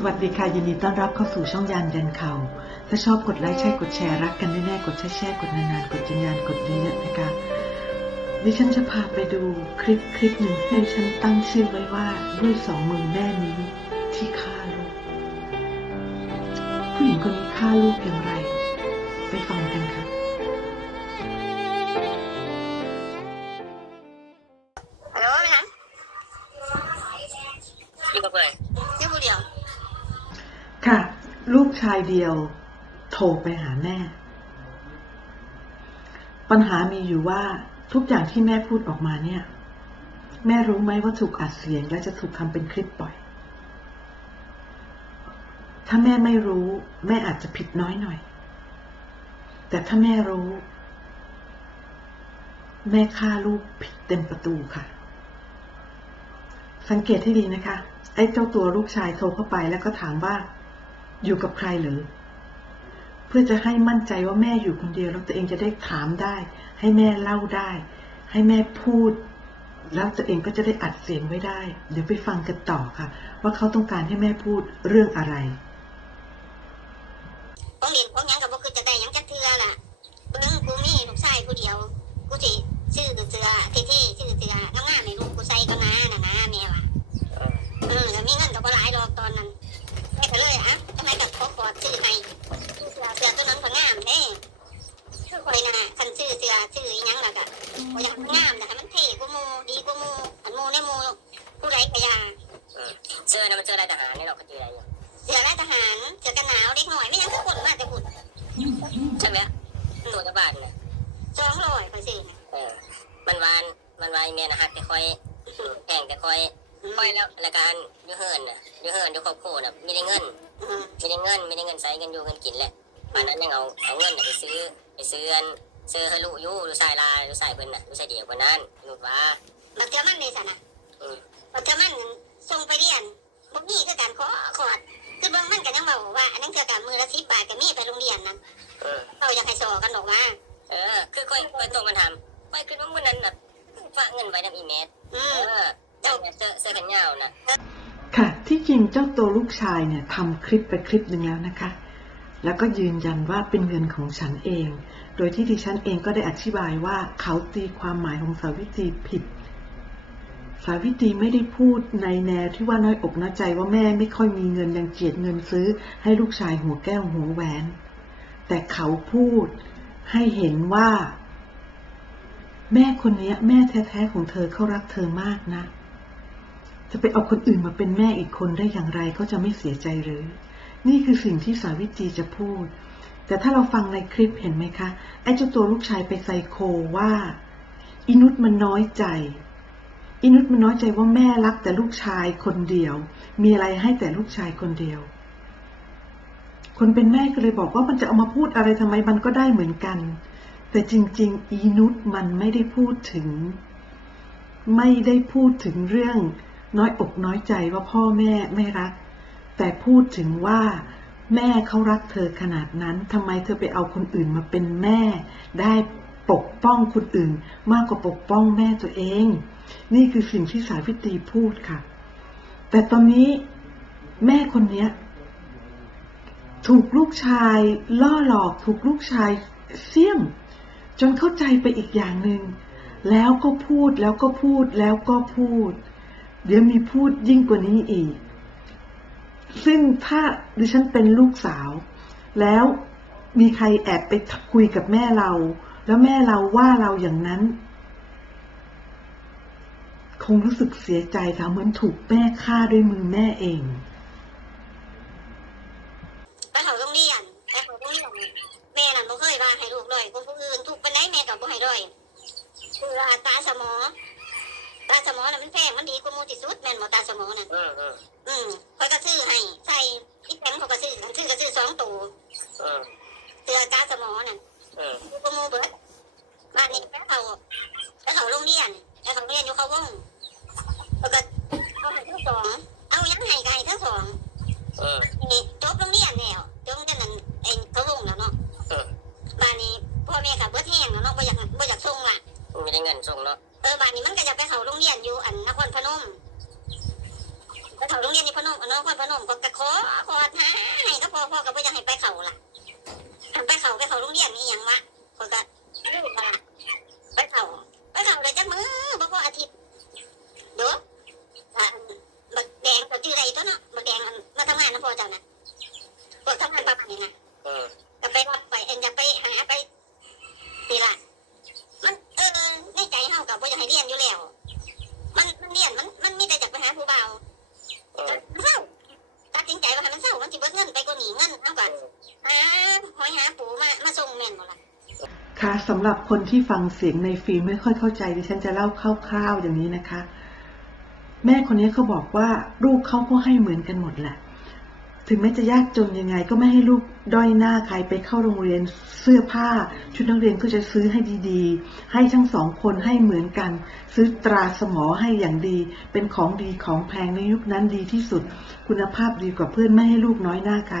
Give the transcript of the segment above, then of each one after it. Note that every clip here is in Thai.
สวัสดีค่ะ ยินดีต้อนรับเข้าสู่ช่องยานยันเขาถ้าชอบกดไลค์ใช่กดแชร์รักกันแน่ๆกดแชร์แชร์กดนานๆกดยืนยานกดเยอะๆนะคะดิฉันจะพาไปดูคลิปคลิปหนึ่งที่ฉันตั้งชื่อไว้ว่าด้วยสองมือแม่นี้ที่ฆ่าลูกผู้หญิงคนนี้ฆ่าลูกอย่างไร ไปฟังกัน ค่ะ ลูกชายเดียว โทรไปหาแม่ ปัญหามีอยู่ว่าทุกอย่างที่แม่พูดออกมาเนี่ย แม่รู้ไหมว่าถูกอัดเสียงและจะถูกทำเป็นคลิปปล่อย ถ้าแม่ไม่รู้ แม่อาจจะผิดน้อยหน่อย แต่ถ้าแม่รู้ แม่ฆ่าลูกผิดเต็มประตูค่ะ สังเกตให้ดีนะคะ ไอ้เจ้าตัวลูกชายโทรเข้าไปแล้วก็ถามว่า อยู่กับใครหรือ เพื่อจะให้มั่นใจว่าแม่อยู่คนเดียวแล้วตัวเองจะได้ถามได้ ให้แม่เล่าได้ ให้แม่พูด แล้วตัวเองก็จะได้อัดเสียงไว้ได้ เดี๋ยวไปฟังกันต่อค่ะ ว่าเขาต้องการให้แม่พูดเรื่องอะไรผมเรียนผมหยังกับบ่คือจะได้หยังจักเทื่อล่ะเบิ่งกูมีลูกชายผู้เดียว กูสิชื่อเสือเท่ๆชื่อเสืองามๆให้ลูกกูใส่ก็นาน่ะนะแม่ว่ะเออแล้วมีเงินก็บ่หลายดอกตอนนั้นะยูเฮิร์นยูครอบครัวน่ะมีได้เงินอืมมีได้เงินมีได้เงินใช้เงินอยู่เงินกินแหละป่านนั้นยังเอาเอาเงินน่ะไปซื้อไปซื้ออันซื้อให้ลูกยูลูกชายลาลูกชายเพิ่นน่ะลูกชายเดียวคนนั้นลูกว่าบักเทอมันนี่สะนะอืมบักเทอมันส่งไปเรียนบ่มีคือการขอขอดคือเบิ่งมันก็ยังบอกว่าอันนั้นคือการมือละสิบบาทก็มีไปโรงเรียนนั้นเออเราอยากให้สอกันดอกว่า เออ คือคอยคอยตรงมันทำคอยคือว่ามื่อนั้นแบบฝากเงินไว้ในอีเมลอืเอมอเจ้าเสื้อเสื้อแขนยาวน่ะ ค่ะ ที่จริงเจ้าตัวลูกชายเนี่ยทำคลิปไปคลิปหนึ่งแล้วนะคะ แล้วก็ยืนยันว่าเป็นเงินของฉันเอง โดยที่ดิฉันเองก็ได้อธิบายว่าเขาตีความหมายของสาวิตรีผิด สาวิตรีไม่ได้พูดในแนวที่ว่าน้อยอกน้อยใจว่าแม่ไม่ค่อยมีเงินยังเจียดเงินซื้อ ให้ลูกชายหัวแก้วหัวแหวน แต่เขาพูดให้เห็นว่า แม่คนนี้แม่แท้ๆของเธอเขารักเธอมากนะ จะไปเอาคนอื่นมาเป็นแม่อีกคนได้อย่างไรเขาจะไม่เสียใจหรือ นี่คือสิ่งที่สาวิตรีจะพูด แต่ถ้าเราฟังในคลิปเห็นไหมคะ ไอ้เจ้าตัวลูกชายไปไซโคว่าอินุชมันน้อยใจอินุชมันน้อยใจว่าแม่รักแต่ลูกชายคนเดียว มีอะไรให้แต่ลูกชายคนเดียว คนเป็นแม่ก็เลยบอกว่ามันจะเอามาพูดอะไรทำไมมันก็ได้เหมือนกัน แต่จริง ๆ อีนุชมันไม่ได้พูดถึง ไม่ได้พูดถึงเรื่อง น้อยอกน้อยใจว่าพ่อแม่ไม่รัก แต่พูดถึงว่าแม่เขารักเธอขนาดนั้นทำไมเธอไปเอาคนอื่นมาเป็นแม่ ได้ปกป้องคนอื่น มากกว่าปกป้องแม่ตัวเอง นี่คือสิ่งที่สาวิตรีพูดค่ะ แต่ตอนนี้แม่คนนี้ถูกลูกชายล่อหลอกถูกลูกชายเสี่ยม จนเข้าใจไปอีกอย่างหนึ่งแล้วก็พูดแล้วก็พูดแล้วก็พูด เดี๋ยวมีพูดยิ่งกว่านี้อีก ซึ่งถ้าดิฉันเป็นลูกสาว แล้วมีใครแอบไปคุยกับแม่เรา แล้วแม่เราว่าเราอย่างนั้น คงรู้สึกเสียใจค่ะเหมือนถูกแม่ฆ่าด้วยมือแม่เองไปเขาโรงเรียนไปเขาโรงเรียนแม่นั่นบ่เคยว่าให้ลูกด้อยคนผู้อื่นทุกปานใดแม่ก็บ่ให้ด้อยคือว่าตาสมอง ตาสมอน่ะมันแพงมันดีกว่าหมู่ที่สุดแม่นบ่ตาสมอน่ะอืมอืม อืมข้อยก็ซื้อให้ใส่อีแตงเขาก็ซื้อกันซื้อก็ซื้อสองตัว อืม เสือตาสมอน่ะ อืม อยู่กับหมู่เบิดบ้านนี้ไปเขาไปเขาโรงเรียนไปเขาโรงเรียนอยู่เขาวงแล้วก็เอาให้ทั้งสองเอายังให้ก็ให้ทั้งสอง อืม นี่จบโรงเรียนแล้วจบโรงเรียนนั้นเองเขาวงแล้วเนาะ อืม บ้านนี้พ่อแม่กับเบิดแห้งแล้วเนาะบ่อยากบ่อยากส่งละ ไม่ได้เงินส่งเนาะ เออบ้าน น้องคนพนมคนตะโคขอดหาให้ก็พอพ่อก็ไม่อยากให้ไปเขาล่ะทำไปเขาไปเขาลุงเรียนนี่ยังวะคนก็ ก่อนหาหอยหาปูมามาส่งแม่นบ่ล่ะค่ะสำหรับคนที่ฟังเสียงในฟิล์มไม่ค่อยเข้าใจดิฉันจะเล่าคร่าวๆอย่างนี้นะคะ แม่คนนี้เขาบอกว่าลูกเขาก็ให้เหมือนกันหมดแหละ ถึงแม้จะยากจนยังไงก็ไม่ให้ลูกด้อยหน้าใครไปเข้าโรงเรียน เสื้อผ้าชุดนักเรียนก็จะซื้อให้ดีๆ ให้ทั้งสองคนให้เหมือนกัน ซื้อตราสมอให้อย่างดี เป็นของดีของแพงในยุคนั้นดีที่สุด คุณภาพดีกว่าเพื่อนไม่ให้ลูกน้อยหน้าใคร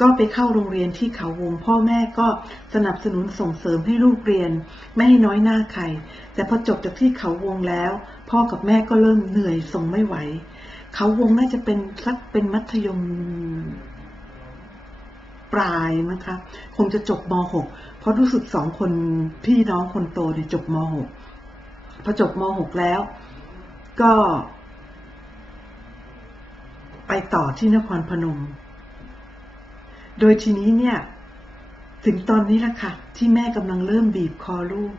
ก็ไปเข้าโรงเรียนที่เขาวง พ่อแม่ก็สนับสนุนส่งเสริมให้ลูกเรียน ไม่ให้น้อยหน้าใครแต่พอจบจากที่เขาวงแล้ว พ่อกับแม่ก็เริ่มเหนื่อยส่งไม่ไหว เขาวงน่าจะเป็นสักเป็นมัธยม ปลายนะคะ คงจะจบม .6 เพราะรู้สึกสองคนพี่น้องคนโตเนี่ยจบม .6 พอจบม .6 แล้ว ก็ ไปต่อที่นครพนม โดยทีนี้เนี่ย ถึงตอนนี้ละค่ะ ที่แม่กำลังเริ่มบีบคอลูก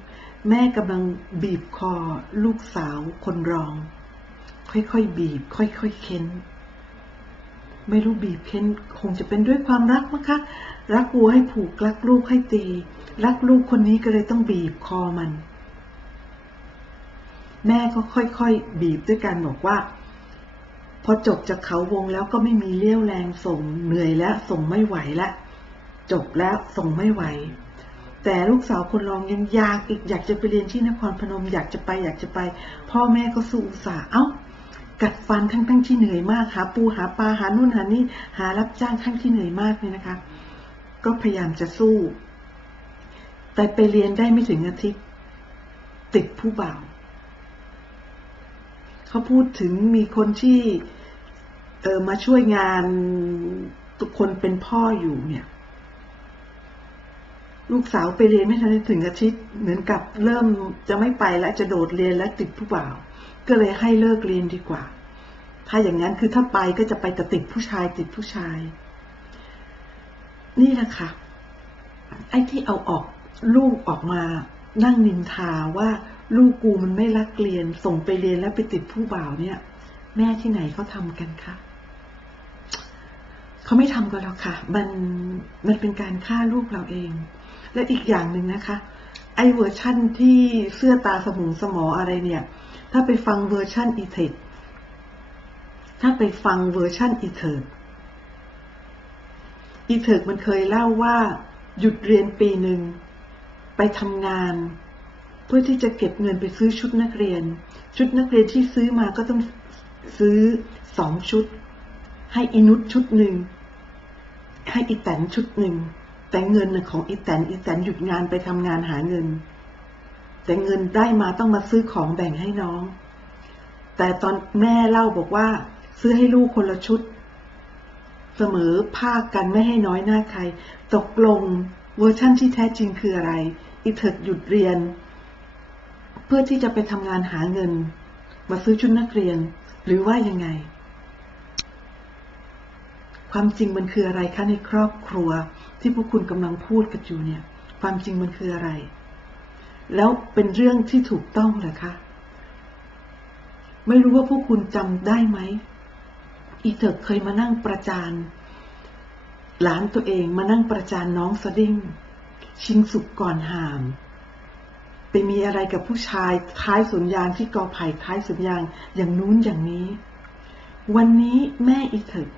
แม่กำลังบีบคอลูกสาวคนรอง ค่อยๆบีบ ค่อยๆเค้น ไม่รู้บีบเค้นคงจะเป็นด้วยความรักมั้งคะ รักวัวให้ผูกรักลูกให้ตี รักลูกคนนี้ก็เลยต้องบีบคอมัน แม่ก็ค่อยๆ บีบด้วยการบอกว่า พอจบจากเขาวงแล้วก็ไม่มีเลี้ยวแรงส่งเหนื่อยแล้วส่งไม่ไหวแล้วจบแล้วส่งไม่ไหว แต่ลูกสาวคนรองยังอยากอีกอยากจะไปเรียนที่นครพนมอยากจะไปอยากจะไป พ่อแม่ก็สู้อุตส่าห์เอ้า กัดฟันทั้งทั้งที่เหนื่อยมากหาปูหาปลาหานู่นหานี่หารับจ้างทั้งที่เหนื่อยมากเลยนะคะ ก็พยายามจะสู้ แต่ไปเรียนได้ไม่ถึงอาทิตย์ ติดผู้บ่าวเขาพูดถึงมีคนที่เออมาช่วยงานทุกคนเป็นพ่ออยู่เนี่ย ลูกสาวไปเรียนไม่ทันได้ถึงอาทิตย์ เหมือนกับเริ่มจะไม่ไปแล้วจะโดดเรียนแล้วติดผู้บ่าว ก็เลยให้เลิกเรียนดีกว่า ถ้าอย่างนั้นคือถ้าไปก็จะไปแต่ติดผู้ชายติดผู้ชาย นี่แหละค่ะ ไอ้ที่เอาออกลูกออกมานั่งนินทาว่าลูกกูมันไม่รักเรียน ส่งไปเรียนแล้วไปติดผู้บ่าวเนี่ย แม่ที่ไหนเขาทำกันคะเขาไม่ทำกันหรอกค่ะ มันมันเป็นการฆ่าลูกเราเอง และอีกอย่างหนึ่งนะคะ ไอ้เวอร์ชั่นที่เสื้อตาสมองสมออะไรเนี่ย ถ้าไปฟังเวอร์ชันอีเทดถ้าไปฟังเวอร์ชันอีเทดอีเทดมันเคยเล่าว่า หยุดเรียนปีหนึ่ง ไปทำงาน เพื่อที่จะเก็บเงินไปซื้อชุดนักเรียน ชุดนักเรียนที่ซื้อมาก็ต้องซื้อสองชุด ให้อินุชชุดหนึ่ง ให้อีแตนชุดหนึ่ง แต่เงินของอีแตนอีแตนหยุดงานไปทำงานหาเงิน แต่เงินได้มาต้องมาซื้อของแบ่งให้น้อง แต่ตอนแม่เล่าบอกว่า ซื้อให้ลูกคนละชุด เสมอภาคกันไม่ให้น้อยหน้าใคร ตกลงเวอร์ชั่นที่แท้จริงคืออะไร อีเถิดหยุดเรียน เพื่อที่จะไปทำงานหาเงิน มาซื้อชุดนักเรียน หรือว่ายังไง ความจริงมันคืออะไรคะในครอบครัวที่พวกคุณกำลังพูดกันอยู่เนี่ย ความจริงมันคืออะไร แล้วเป็นเรื่องที่ถูกต้องเหรอคะ ไม่รู้ว่าพวกคุณจำได้ไหม อีเถิกเคยมานั่งประจานหลานตัวเองมานั่งประจานน้องสดิ้ง ชิงสุกก่อนหาม ไปมีอะไรกับผู้ชายท้ายสวนยางที่กอไผ่ท้ายสวนยางอย่างนู้นอย่างนี้ วันนี้แม่อีเถิก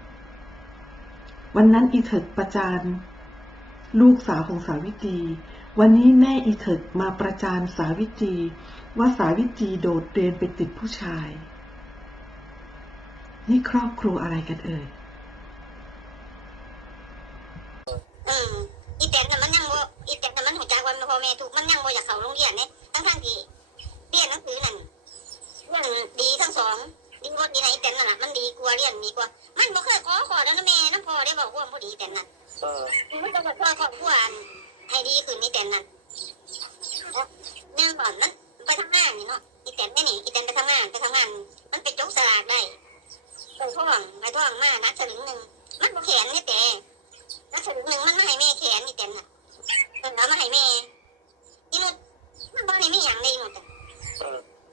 วันนั้นอีเถิกประจาน ลูกสาวของสาวิตรีวันนี้แม่อีเถิกมาประจานสาวิตรีว่าสาวิตรีโดดเรียนไปติดผู้ชาย นี่ครอบครัวอะไรกันเอ่ยเอออีแตนน่ะมันยังบ่อีแตนน่ะมันหัวใจักวันพ่อแม่ถูกมันยังบ่อยากเข้าโรงเรียนเนี่ยทั้งทางที่เรียนหนังสือนั่นเรื่องดีทั้งสองดีกว่าดีไหนอีแตนนั่นน่ะมันดีกว่าเรียนดีกว่า มันบ่เคยขอขอแล้วนะแม่น้ำพ่อได้บอกว่าบ่ดีแต่นั้น อืมมันจะบอกว่าครอบครัวให้ดีขึ้นนี่แต่นั้นเนื่องก่อนมันไปทำงานนี่เนาะอีแตนไม่นี่อีแตนไปทำงานไปทำงาน มันไปจกสลากได้ไปท่องไปท่องมานักสลึงหนึ่งมันบ่แขนนี่แต่นักสลึงหนึ่งมันมาให้แม่แขนอีแตนน่ะเออเอามาให้แม่อีนุชมันบ่ได้มีหยังเลยอีนุช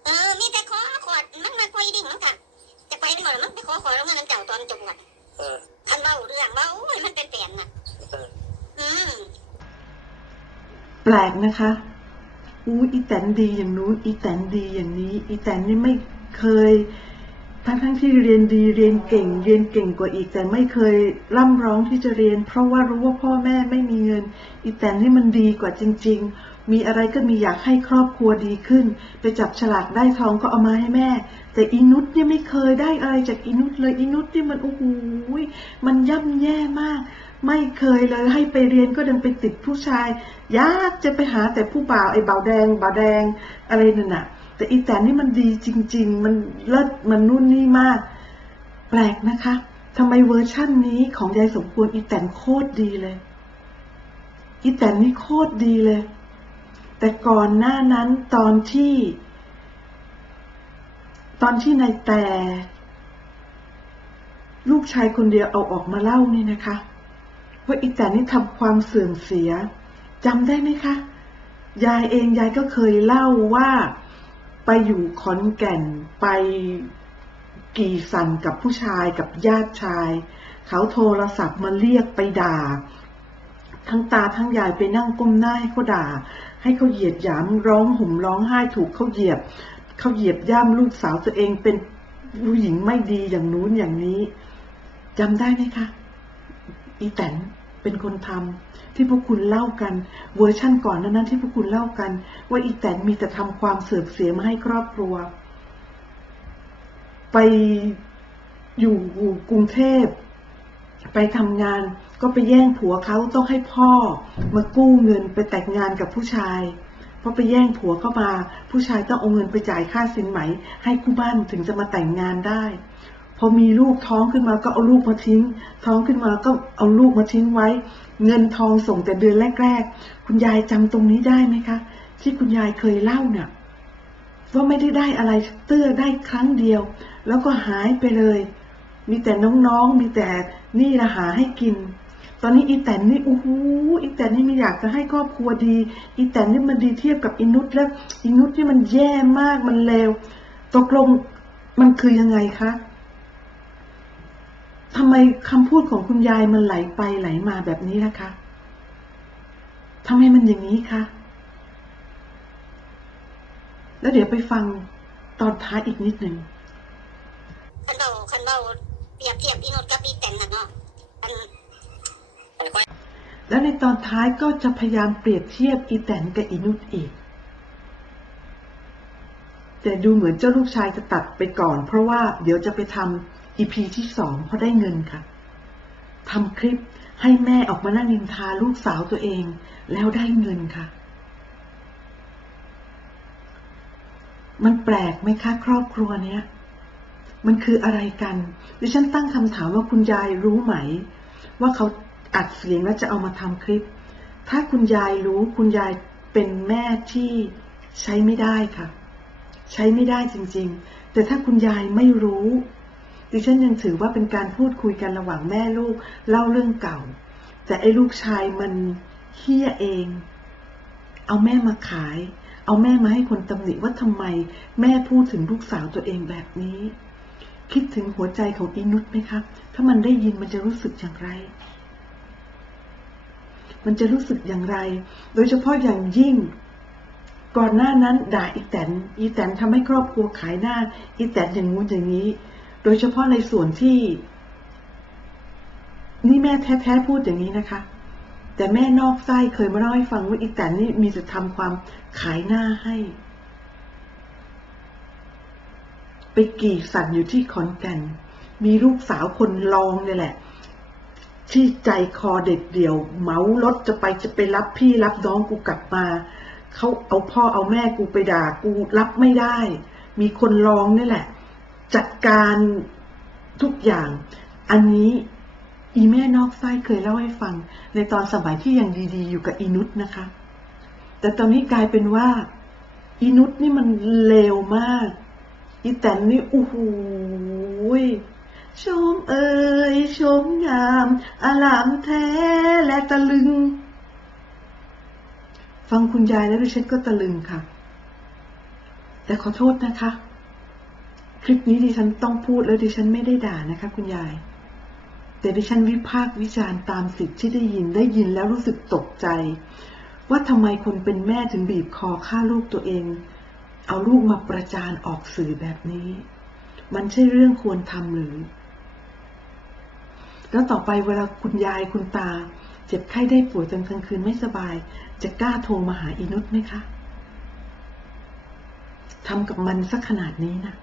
เออมีแต่ขอขอดมันมาคุยดิ่งมันกันจะไปได้หมดมันไปขอขอแล้วเงินน้ำเจ้าตอนจบกัน อืมคันเบาเรื่องเบาโอ้ยมันเป็นแปลนน่ะอืมอืมแปลกนะคะอู้อีแตนดีอย่างนู้นอีแตนดีอย่างนี้ อีแตนนี่ไม่เคยทั้งทั้งที่เรียนดีเรียนเก่ง เรียนเก่งกว่าอีก แต่ไม่เคยร่ำร้องที่จะเรียน เพราะว่ารู้ว่าพ่อแม่ไม่มีเงิน อีแตนนี่มันดีกว่าจริง ๆ มีอะไรก็มีอยากให้ครอบครัวดีขึ้น ไปจับฉลากได้ทองก็เอามาให้แม่ แต่อีนุชเนี่ยไม่เคยได้อะไรจากอีนุชเลยอีนุชนี่มันโอ้โหมันย่ำแย่มาก ไม่เคยเลยให้ไปเรียนก็ดันไปติดผู้ชาย ยากจะไปหาแต่ผู้บ่าวไอ้บ่าวแดงบ่าวแดงอะไรนั่นน่ะ แต่อีแตนนี่มันดีจริง ๆ มันเลิศมันนู่นนี่มาก แปลกนะคะทำไมเวอร์ชั่นนี้ของยายสมควรอีแตนโคตรดีเลยอีแตนนี่โคตรดีเลย แต่ก่อนหน้านั้นตอนที่ ตอนที่นายแต่ ลูกชายคนเดียวเอาออกมาเล่านี่นะคะ ว่าอีแตนนี่ทำความเสื่อมเสียจำได้ไหมคะ ยายเองยายก็เคยเล่าว่าไปอยู่ขอนแก่นไปกี่สันกับผู้ชายกับญาติชาย เขาโทรศัพท์มาเรียกไปด่า ทั้งตาทั้งยายไปนั่งก้มหน้าให้เขาด่า ให้เขาเหยียดหยามร้องห่มร้องไห้ถูกเขาเหยียบ เขาเหยียบย่ำลูกสาวตัวเองเป็นผู้หญิงไม่ดีอย่างนู้นอย่างนี้จำได้ไหมคะ อีแตนเป็นคนทำที่พวกคุณเล่ากัน เวอร์ชั่นก่อนนั้นนั้นที่พวกคุณเล่ากัน ว่าอีแตนมีแต่ทำความเสื่อมเสียมาให้ครอบครัว ไปอยู่กรุงเทพ ไปทำงานก็ไปแย่งผัวเขาต้องให้พ่อ มากู้เงินไปแต่งงานกับผู้ชาย เพราะไปแย่งผัวเข้ามา ผู้ชายต้องเอาเงินไปจ่ายค่าสินไหม ให้คู่บ้านถึงจะมาแต่งงานได้ พอมีลูกท้องขึ้นมาก็เอาลูกมาทิ้ง ท้องขึ้นมาก็เอาลูกมาทิ้งไว้ เงินทองส่งแต่เดือนแรก ๆ คุณยายจำตรงนี้ได้ไหมคะ ที่คุณยายเคยเล่าเนี่ยว่าไม่ได้ได้อะไรเตื้อได้ครั้งเดียว แล้วก็หายไปเลย มีแต่น้องๆมีแต่นี่ละหาให้กิน ตอนนี้อีแตนนี่โอ้โหอีแตนนี่ม่อยากจะให้ครอบครัวดี อีแตนนี่มันดีเทียบกับอินุชแล้วอินุชนี่มันแย่มากมันเลวตกลงมันคือยังไงคะทำไมคำพูดของคุณยายมันไหลไปไหลมาแบบนี้ล่ะคะทำไมมันอย่างนี้คะแล้วเดี๋ยวไปฟังตอนท้ายอีกนิดหนึ่งคันเบาคันเบาเปรียบเทียบอีโนดกับอีแตนน่ะเนาะอัน มันค่อย แล้วในตอนท้ายก็จะพยายามเปรียบเทียบอีแตนกับอีนุชอีก แต่ดูเหมือนเจ้าลูกชายจะตัดไปก่อน เพราะว่าเดี๋ยวจะไปทำอีพีที่สองเพราะได้เงินค่ะทำคลิปให้แม่ออกมานั่งนินทาลูกสาวตัวเอง แล้วได้เงินค่ะ มันแปลกไหมคะครอบครัวเนี้ยมันคืออะไรกัน ดิฉันตั้งคำถามว่าคุณยายรู้ไหม ว่าเขา อัดเสียงแล้วจะเอามาทำคลิป ถ้าคุณยายรู้คุณยายเป็นแม่ที่ใช้ไม่ได้ค่ะ ใช้ไม่ได้จริง ๆ แต่ถ้าคุณยายไม่รู้ ดิฉันยังถือว่าเป็นการพูดคุยกันระหว่างแม่ลูกเล่าเรื่องเก่า แต่ไอ้ลูกชายมันเฮี้ยเอง เอาแม่มาขาย เอาแม่มาให้คนตำหนิว่าทำไมแม่พูดถึงลูกสาวตัวเองแบบนี้ คิดถึงหัวใจของอีนุชไหมคะ ถ้ามันได้ยินมันจะรู้สึกอย่างไร มันจะรู้สึกอย่างไร โดยเฉพาะอย่างยิ่ง ก่อนหน้านั้นด่าอีแตน อีแตนทำให้ครอบครัวขายหน้า อีแตนอย่างงู้นอย่างนี้ โดยเฉพาะในส่วนที่ นี่แม่แท้ๆพูดอย่างนี้นะคะ แต่แม่นอกไส้เคยมาเล่าให้ฟังว่าอีแตนนี่มีจะทำความขายหน้าให้ ไปกี่สันอยู่ที่ขอนแก่นมีลูกสาวคนรองเนี่ยแหละ ที่ใจคอเด็ดเดี่ยว เมารถจะไปจะไปรับพี่รับน้องกูกลับมาเขาเอาพ่อเอาแม่กูไปด่ากูรับไม่ได้ มีคนรองนี่แหละ จัดการทุกอย่าง อันนี้อีแม่นอกไส้เคยเล่าให้ฟัง ในตอนสมัยที่ยังดีๆ อยู่กับอีนุชนะคะ แต่ตอนนี้กลายเป็นว่าอีนุชนี่มันเลวมาก อีแตนนี่โอ้โหย ชมเอ่ยชมงามอลามแท้และตะลึง ฟังคุณยายแล้วดิฉันก็ตะลึงค่ะ แต่ขอโทษนะคะ คลิปนี้ดิฉันต้องพูดแล้วดิฉันไม่ได้ด่านะคะ คุณยาย แต่ดิฉันวิพากษ์วิจารณ์ตามสิทธิ์ที่ได้ยินได้ยินแล้วรู้สึกตกใจ ว่าทำไมคนเป็นแม่ถึงบีบคอฆ่าลูกตัวเอง เอาลูกมาประจานออกสื่อแบบนี้มันใช่เรื่องควรทำหรือ แล้วต่อไปเวลาคุณยายคุณตา เจ็บไข้ได้ป่วยจนกลางคืนไม่สบาย จะกล้าโทรมาหาอีนุชไหมคะทำกับมันสักขนาดนี้นะ